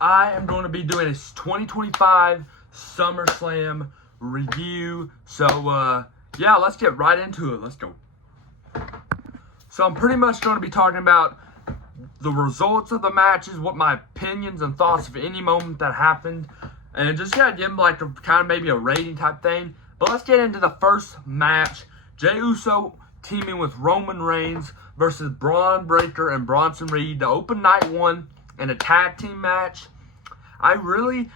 I am going to be doing a 2025 Summerslam review. So, yeah, let's get right into it. Let's go. So I'm pretty much going to be talking about the results of the matches, what my opinions and thoughts of any moment that happened, and just give them like a kind of maybe a rating type thing. But let's get into the first match. Jey Uso teaming with Roman Reigns versus Braun Breaker and Bronson Reed, the open night one in a tag team match. I really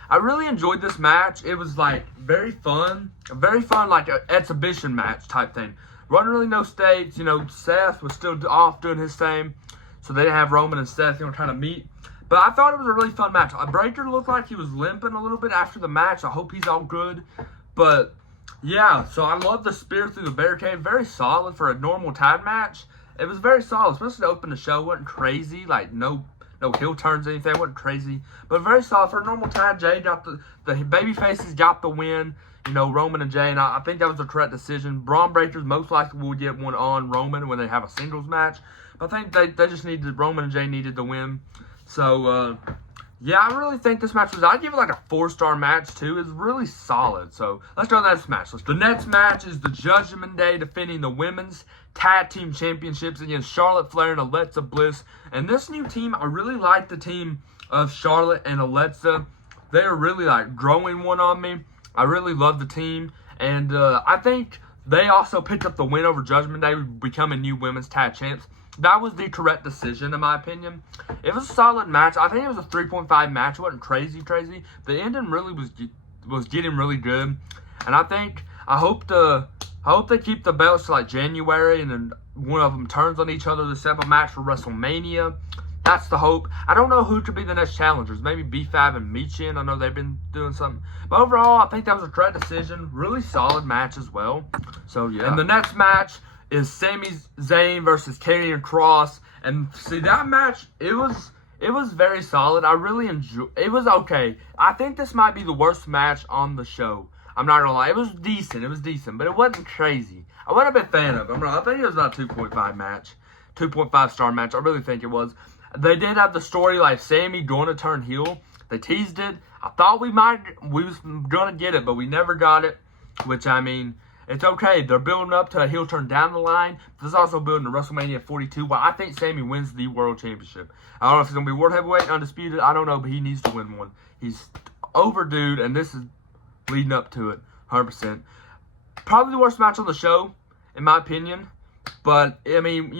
enjoyed this match. It was like very fun like an exhibition match type thing. Wasn't really no stakes. Seth was still off doing his thing, so they didn't have Roman and Seth trying to meet. But I thought it was a really fun match. Breaker looked like he was limping a little bit after the match. I hope he's all good. But yeah, so I love the spear through the barricade. Very solid for a normal tag match. It was very solid, especially to open the show. It wasn't crazy, like no heel turns or anything. It wasn't crazy, but very solid for a normal tag. Jey got the baby faces got the win. Roman and Jey, and I think that was the correct decision. Braun Breakers most likely will get one on Roman when they have a singles match. But I think they just Roman and Jey needed the win. So, yeah, I really think this match I'd give it like a 4-star match too. It's really solid. So, let's go to the next match. The next match is the Judgment Day defending the Women's Tag Team Championships against Charlotte Flair and Alexa Bliss. And this new team, I really like the team of Charlotte and Alexa. They're really like growing one on me. I really love the team. And I think they also picked up the win over Judgment Day, becoming new Women's Tag Champs. That was the correct decision, in my opinion. It was a solid match. I think it was a 3.5 match. It wasn't crazy. The ending really was getting really good. And I hope they keep the belts to like January, and then one of them turns on each other to set up a match for WrestleMania. That's the hope. I don't know who could be the next challengers. Maybe B5 and Michin. I know they've been doing something. But overall, I think that was a correct decision. Really solid match as well. So, yeah. And the next match is Sami Zayn versus Karrion Kross. And see, that match, it was very solid. I really enjoyed it. It was okay. I think this might be the worst match on the show. I'm not gonna lie. It was decent, but it wasn't crazy. I wasn't a big fan of it. I think it was about a 2.5 match. 2.5 star match. I really think it was. They did have the story like Sami going to turn heel. They teased it. I thought we was gonna get it, but we never got it. Which, I mean, it's okay. They're building up to a heel turn down the line. This is also building to WrestleMania 42, where I think Sami wins the World Championship. I don't know if it's going to be World Heavyweight, Undisputed. I don't know, but he needs to win one. He's overdue, and this is leading up to it, 100%. Probably the worst match on the show, in my opinion. But, I mean,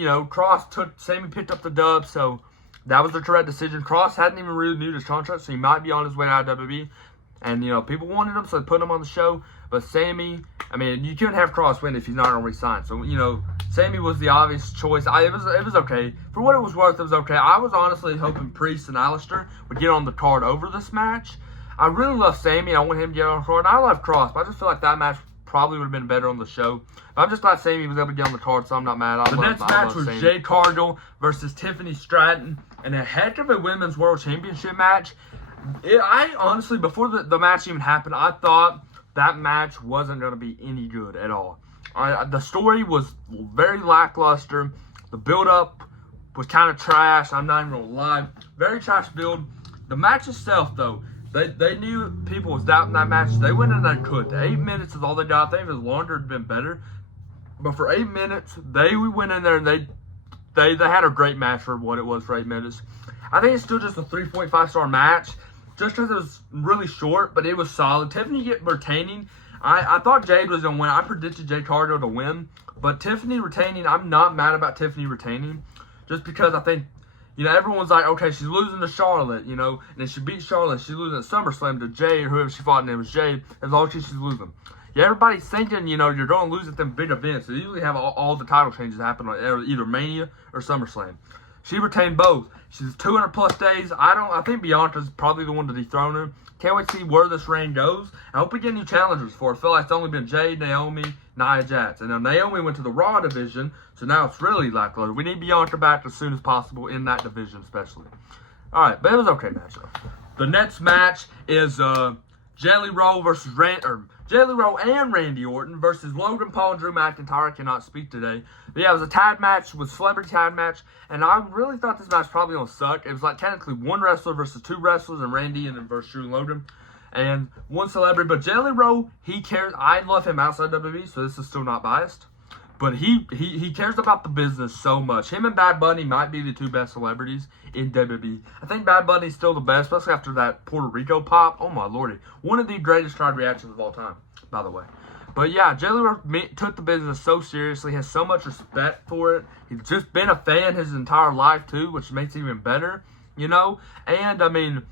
Sami picked up the dub, so that was the correct decision. Kross hadn't even renewed his contract, so he might be on his way out of WWE. And, people wanted him, so they put him on the show. But Sami, I mean, you couldn't have Kross win if he's not going to resign. So, Sami was the obvious choice. It was okay. For what it was worth, it was okay. I was honestly hoping Priest and Aleister would get on the card over this match. I really love Sami. I want him to get on the card. I love Kross, but I just feel like that match probably would have been better on the show. But I'm just glad Sami was able to get on the card, so I'm not mad. The next match was Jade Cargill versus Tiffany Stratton, and a heck of a Women's World Championship match. I honestly, before the match even happened, I thought that match wasn't going to be any good at all. The story was very lackluster. The build-up was kind of trash. I'm not even going to lie. Very trash build. The match itself, though, they knew people was doubting that match. They went in there and cooked. 8 minutes is all they got. I think if it was longer, it would have been better. But for 8 minutes, we went in there and they had a great match for what it was for 8 minutes. I think it's still just a 3.5 star match. Just because it was really short, but it was solid. Tiffany retaining. I thought Jade was going to win. I predicted Jade Cargill to win. But Tiffany retaining, I'm not mad about Tiffany retaining. Just because I think, everyone's like, okay, she's losing to Charlotte, and if she beats Charlotte, she's losing at SummerSlam to Jade or whoever she fought, and it was Jade. As long as she's losing. Yeah, everybody's thinking, you're going to lose at them big events. They usually have all the title changes happen on either Mania or SummerSlam. She retained both. She's 200 plus days. I think Bianca's probably the one to dethrone her. Can't wait to see where this reign goes. I hope we get new challengers for it. I feel like it's only been Jade, Naomi, Nia Jax. And now Naomi went to the Raw division, so now it's really lackluster. We need Bianca back as soon as possible in that division especially. Alright, but it was okay match though. The next match is Jelly Roll Jelly Roll and Randy Orton versus Logan Paul and Drew McIntyre. I cannot speak today. But yeah, it was a tag match, with celebrity tag match, and I really thought this match probably gonna suck. It was like technically one wrestler versus two wrestlers, and Randy and then versus Drew and Logan, and one celebrity. But Jelly Roll, he cares. I love him outside WWE, so this is still not biased. But he cares about the business so much. Him and Bad Bunny might be the two best celebrities in WWE. I think Bad Bunny's still the best, especially after that Puerto Rico pop. Oh my lordy. One of the greatest crowd reactions of all time, by the way. But yeah, Jelly Roll took the business so seriously, has so much respect for it. He's just been a fan his entire life too, which makes it even better, you know? And I mean,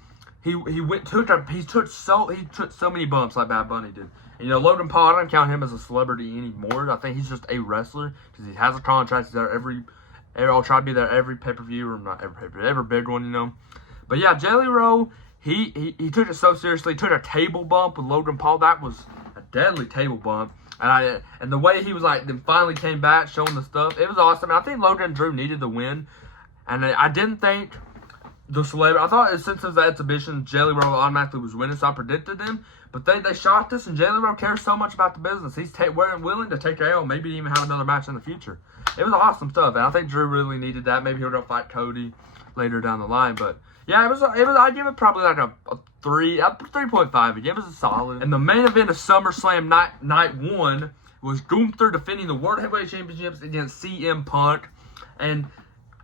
he took so many bumps like Bad Bunny did. You know, Logan Paul, I don't count him as a celebrity anymore. I think he's just a wrestler because he has a contract. He's there I'll try to be there every pay-per-view, or not every pay-per-view, every big one, you know. But yeah, Jelly Roll, he took it so seriously. He took a table bump with Logan Paul. That was a deadly table bump. And the way he was like, then finally came back showing the stuff, it was awesome. And I think Logan and Drew needed the win. And I didn't think the celebrity, I thought since it was the exhibition, Jelly Roll automatically was winning, so I predicted them. But they shocked us, and Jelly Roll cares so much about the business. He's willing to take L, maybe even have another match in the future. It was awesome stuff, and I think Drew really needed that. Maybe he'll go fight Cody later down the line. But yeah, it was. I'd give it probably like a 3.5. It was a solid. And the main event of SummerSlam night 1 was Gunther defending the World Heavyweight Championships against CM Punk, and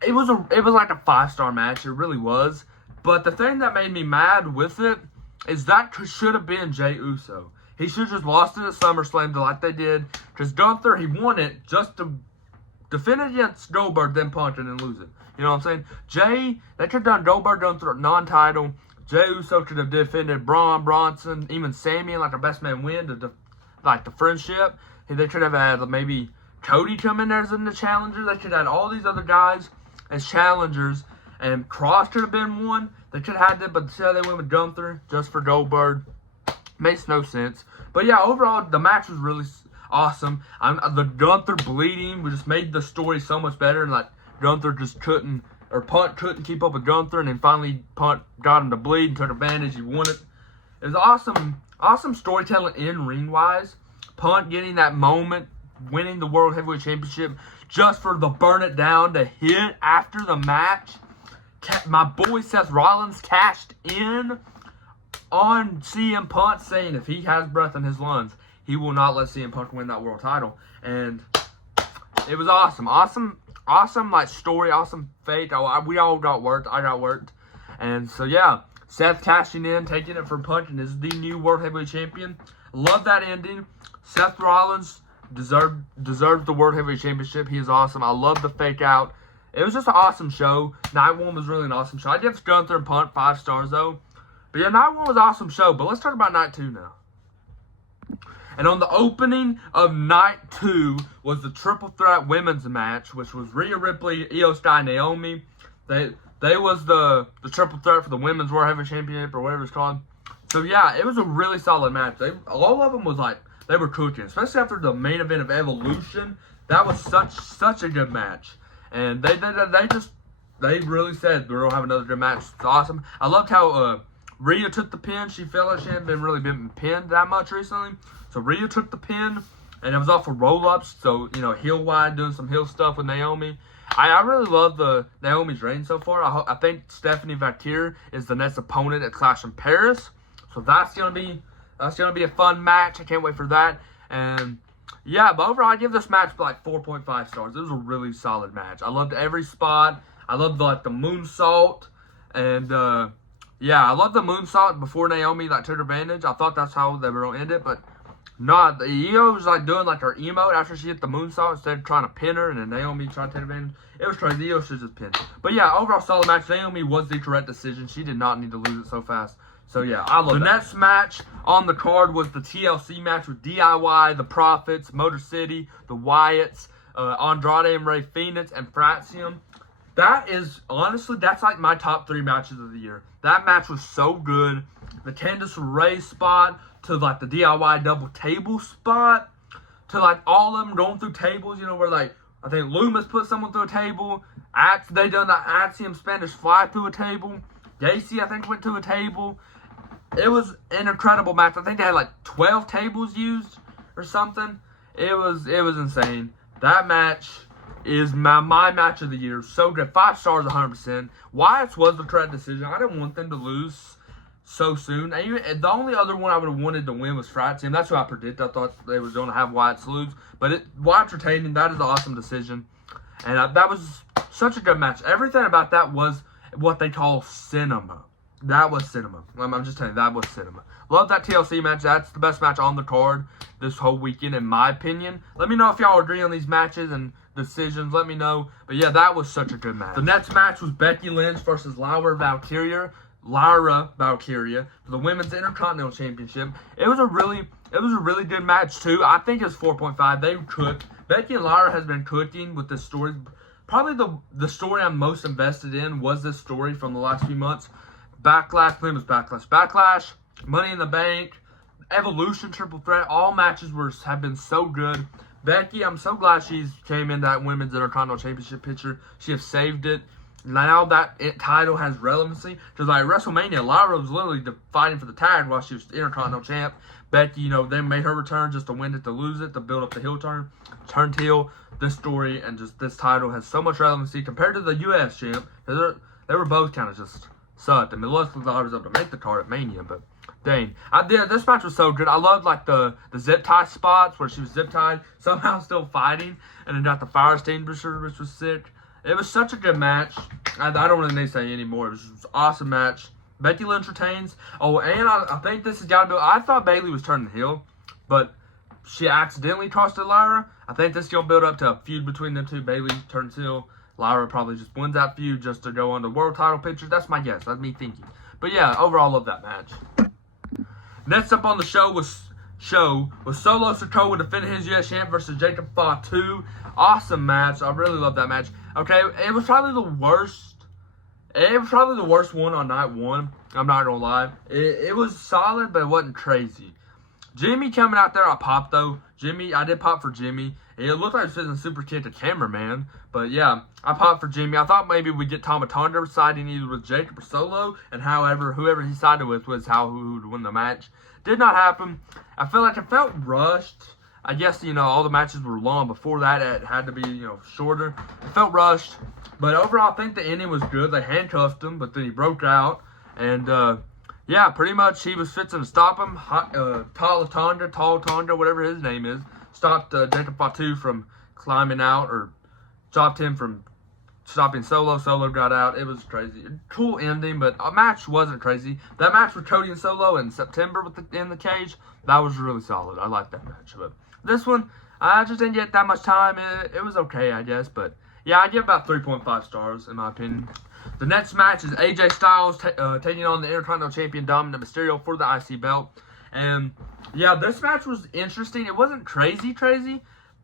it was like a 5-star match. It really was. But the thing that made me mad with it is that should have been Jey Uso. He should have just lost it at SummerSlam like they did. Because Gunther, he won it just to defend it against Goldberg, then Punk, and then lose it. You know what I'm saying? Jey, they could have done Goldberg Gunther non-title. Jey Uso could have defended Braun, Bronson, even Sami, like a best man win, like the friendship. They could have had maybe Cody come in there as the challenger. They could have had all these other guys as challengers. And Cross could have been one. They could have had that, but instead they went with Gunther just for Goldberg. Makes no sense. But yeah, overall, the match was really awesome. The Gunther bleeding just made the story so much better. And like Gunther just couldn't, or Punk couldn't keep up with Gunther. And then finally Punk got him to bleed and took advantage. He won it. It was awesome storytelling in ring-wise. Punk getting that moment, winning the World Heavyweight Championship just for the burn it down to hit after the match. My boy Seth Rollins cashed in on CM Punk, saying if he has breath in his lungs, he will not let CM Punk win that world title. And it was awesome. Awesome like story, awesome fate. We all got worked. I got worked. And so yeah, Seth cashing in, taking it from Punk, and is the new World Heavyweight Champion. Love that ending. Seth Rollins deserved the World Heavyweight Championship. He is awesome. I love the fake out. It was just an awesome show. Night 1 was really an awesome show. I give Gunther and Punk 5 stars, though. But yeah, Night 1 was an awesome show. But let's talk about Night 2 now. And on the opening of Night 2 was the Triple Threat Women's match, which was Rhea Ripley, Io Sky, Naomi. They was the Triple Threat for the Women's World Heavyweight Championship, or whatever it's called. So yeah, it was a really solid match. All of them was like, they were cooking. Especially after the main event of Evolution. That was such a good match. And they really said we're gonna have another good match. It's awesome. I loved how Rhea took the pin. She felt like she hadn't been pinned that much recently. So Rhea took the pin, and it was off of roll-ups. So, you know, heel wide, doing some heel stuff with Naomi. I really love the Naomi's reign so far. I think Stephanie Vaquer is the next opponent at Clash in Paris. So that's gonna be a fun match. I can't wait for that. And yeah, but overall, I give this match like 4.5 stars. It was a really solid match. I loved every spot. I loved the moonsault, and yeah, I loved the moonsault before Naomi took advantage. I thought that's how they were gonna end it, but no. The Io was doing her emote after she hit the moonsault instead of trying to pin her, and then Naomi tried to take advantage. It was crazy. Io should just pin. But yeah, overall solid match. Naomi was the correct decision. She did not need to lose it so fast. So yeah, I love it. The next match on the card was the TLC match with DIY, the Profits, Motor City, the Wyatts, Andrade and Rey Fenix, and Fraxium. That is, honestly, that's like my top 3 matches of the year. That match was so good. The Candice LeRae spot, to the DIY double table spot, to all of them going through tables, where I think Loomis put someone through a table. They done the Axiom Spanish Fly through a table. Gacy, I think, went to a table. it was an incredible match. I think they had like 12 tables used or something. It was insane. That match is my match of the year. So good. 5 stars, 100%. Wyatt's was the correct decision. I didn't want them to lose so soon. And even, the only other one I would have wanted to win was Frat Team. That's what I predicted. I thought they were going to have Wyatt's lose. But Wyatt's retaining. That is an awesome decision. And that was such a good match. Everything about that was what they call cinema. That was cinema. I'm just telling you, that was cinema. Love that TLC match. That's the best match on the card this whole weekend, in my opinion. Let me know if y'all agree on these matches and decisions. Let me know. But yeah, that was such a good match. The next match was Becky Lynch versus Lyra Valkyria for the Women's Intercontinental Championship. It was a really good match too. I think it was 4.5. They cooked. Becky and Lyra has been cooking with this story. Probably the story I'm most invested in was this story from the last few months. Backlash, Money in the Bank, Evolution, Triple Threat. All matches have been so good. Becky, I'm so glad she's came in that Women's Intercontinental Championship picture. She has saved it. Now that title has relevancy. Because like WrestleMania, Lyra was literally fighting for the tag while she was Intercontinental Champ. Becky, they made her return just to win it, to lose it, to build up the heel turn. Turned heel. This story and just this title has so much relevancy compared to the U.S. Champ. They were both kind of just sucked. I mean, luckily Lyra was able to make the card at Mania, but dang. This match was so good. I loved like the zip tie spots where she was zip tied, somehow still fighting, and then got the fire extinguisher, which was sick. It was such a good match. I don't really need to say anymore. It was just an awesome match. Becky Lynch retains. Oh, and I think this has got to be. I thought Bayley was turning heel, but she accidentally trusted Lyra. I think this is going to build up to a feud between them two. Bayley turns heel. Lyra probably just wins that feud just to go on the world title picture. That's my guess. That's me thinking. But yeah, overall, love that match. Next up on the show was Solo Sikoa defending his U.S. champ versus Jacob Fatu. Awesome match. I really love that match. Okay, it was probably the worst. It was probably the worst one on night one. I'm not gonna lie. It was solid, but it wasn't crazy. Jimmy coming out there, I popped though. I did pop for Jimmy. It looked like he was fitting super kick to cameraman. But yeah, I popped for Jimmy. I thought maybe we'd get Tama Tonga siding either with Jacob or Solo. And whoever he sided with was who would win the match. Did not happen. I feel like it felt rushed. I guess, all the matches were long before that. It had to be, shorter. It felt rushed. But overall, I think the ending was good. They handcuffed him, but then he broke out. And, yeah, pretty much he was fixing to stop him. Tall Tonga, whatever his name is, stopped Jacob Fatu from climbing out, or stopped him from stopping Solo. Solo got out. It was crazy. Cool ending, but a match wasn't crazy. That match with Cody and Solo in September in the cage, that was really solid. I liked that match. But this one, I just didn't get that much time. It was okay, I guess. But yeah, I give about 3.5 stars in my opinion. The next match is AJ Styles taking on the Intercontinental Champion Dominic Mysterio for the IC belt. And yeah, this match was interesting. It wasn't crazy,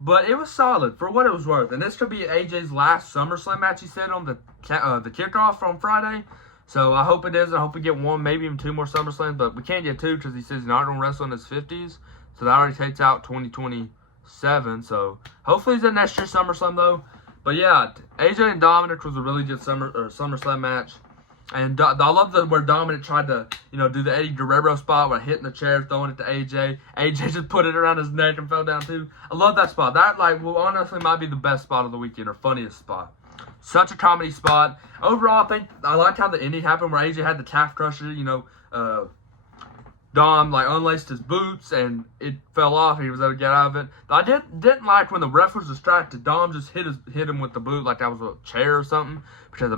but it was solid for what it was worth. And this could be AJ's last SummerSlam match, he said on the kickoff on Friday. So I hope it is. I hope we get one, maybe even 2 more SummerSlams. But we can't get 2 because he says he's not going to wrestle in his 50s. So that already takes out 2027. So hopefully he's in next year's SummerSlam though. But yeah, AJ and Dominic was a really good SummerSlam match. And I love where Dominic tried to, do the Eddie Guerrero spot where hitting the chair, throwing it to AJ. AJ just put it around his neck and fell down too. I love that spot. That, honestly might be the best spot of the weekend, or funniest spot. Such a comedy spot. Overall, I liked how the ending happened where AJ had the calf crusher, Dom, unlaced his boots and it fell off and he was able to get out of it. I didn't like when the ref was distracted, Dom just hit him with the boot like that was a chair or something. Because,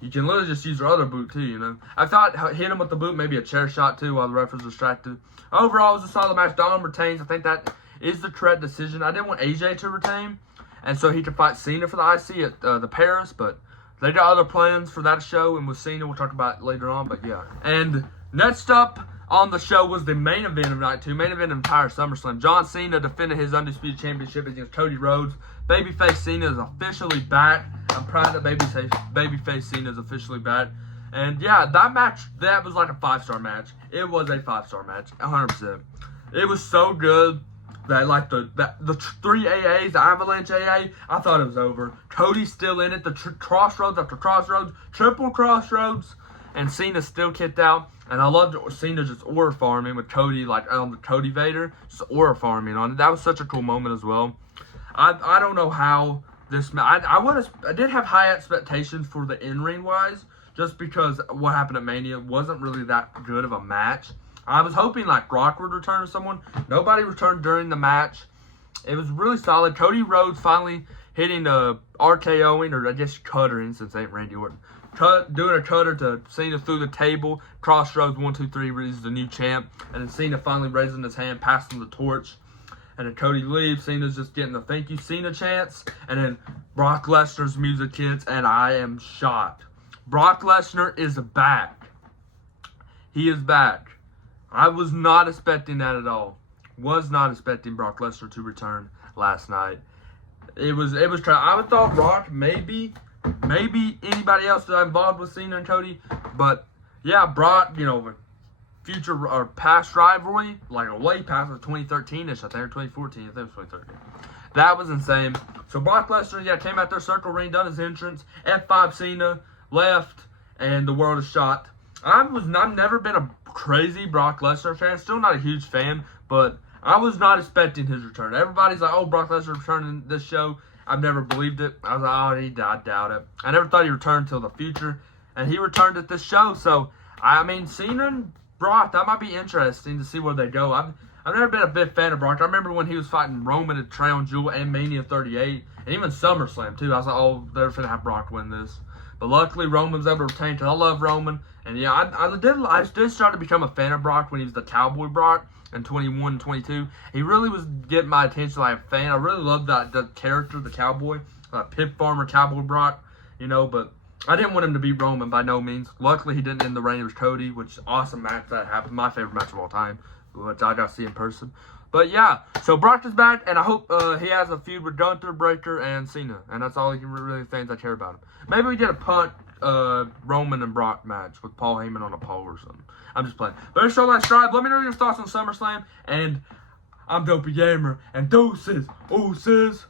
you can literally just use your other boot too, I thought hit him with the boot, maybe a chair shot too while the ref was distracted. Overall, it was a solid match. Dom retains. I think that is the correct decision. I didn't want AJ to retain, and so he could fight Cena for the IC at the Paris, but they got other plans for that show, and with Cena, we'll talk about it later on, but yeah. And next up on the show was the main event of night 2, main event of entire SummerSlam. John Cena defended his Undisputed Championship against Cody Rhodes. Babyface Cena is officially back. I'm proud that Babyface Cena is officially back. And yeah, that match, that was like a 5-star match. It was a 5-star match, 100%. It was so good that the 3 AAs, the Avalanche AA, I thought it was over. Cody's still in it. The crossroads after crossroads, triple crossroads. and Cena still kicked out. And I loved Cena just aura farming with Cody, like on the Cody Vader, just aura farming on it. That was such a cool moment as well. I don't know how this I did have high expectations for the in-ring wise, just because what happened at Mania wasn't really that good of a match. I was hoping like Brock would return to someone. Nobody returned during the match. It was really solid. Cody Rhodes finally hitting a RKOing, or I guess cuttering, since it ain't Randy Orton. Doing a cutter to Cena through the table. Crossroads 1, 2, 3 raises the new champ. And then Cena finally raising his hand, passing the torch. And then Cody leaves. Cena's just getting the thank you Cena chants. And then Brock Lesnar's music hits, and I am shocked. Brock Lesnar is back. He is back. I was not expecting that at all. Was not expecting Brock Lesnar to return last night. It was I would thought Brock, maybe anybody else that involved with Cena and Cody, but yeah, Brock, future or past rivalry, like a way past 2013ish, I think, or 2014, I think it was 2013. That was insane. So Brock Lesnar, came out there, circle ring, done his entrance, F5 Cena, left, and the world is shocked. I've never been a crazy Brock Lesnar fan, still not a huge fan, but I was not expecting his return. Everybody's like, oh, Brock Lesnar returning this show. I've never believed it. I was like, oh, I doubt it. I never thought he returned till the future, and he returned at this show. So, Cena and Brock, that might be interesting to see where they go. I've never been a big fan of Brock. I remember when he was fighting Roman at Crown Jewel and Mania 38, and even SummerSlam, too. I was like, oh, they're going to have Brock win this. But luckily, Roman was able to retain, because I love Roman. And, I did start to become a fan of Brock when he was the Cowboy Brock in 21 and 22. He really was getting my attention like a fan. I really loved the character, the Cowboy, Pit Farmer Cowboy Brock, but I didn't want him to beat Roman by no means. Luckily, he didn't end the reign. It was Cody, which awesome match that happened. My favorite match of all time, which I got to see in person. But yeah, so Brock is back, and I hope he has a feud with Gunther, Breaker, and Cena. And that's all really things I care about him. Maybe we get a punt Roman and Brock match with Paul Heyman on a pole or something. I'm just playing. But make sure to subscribe. Let me know your thoughts on SummerSlam. And I'm Dopey Gamer. And deuces. Ooses.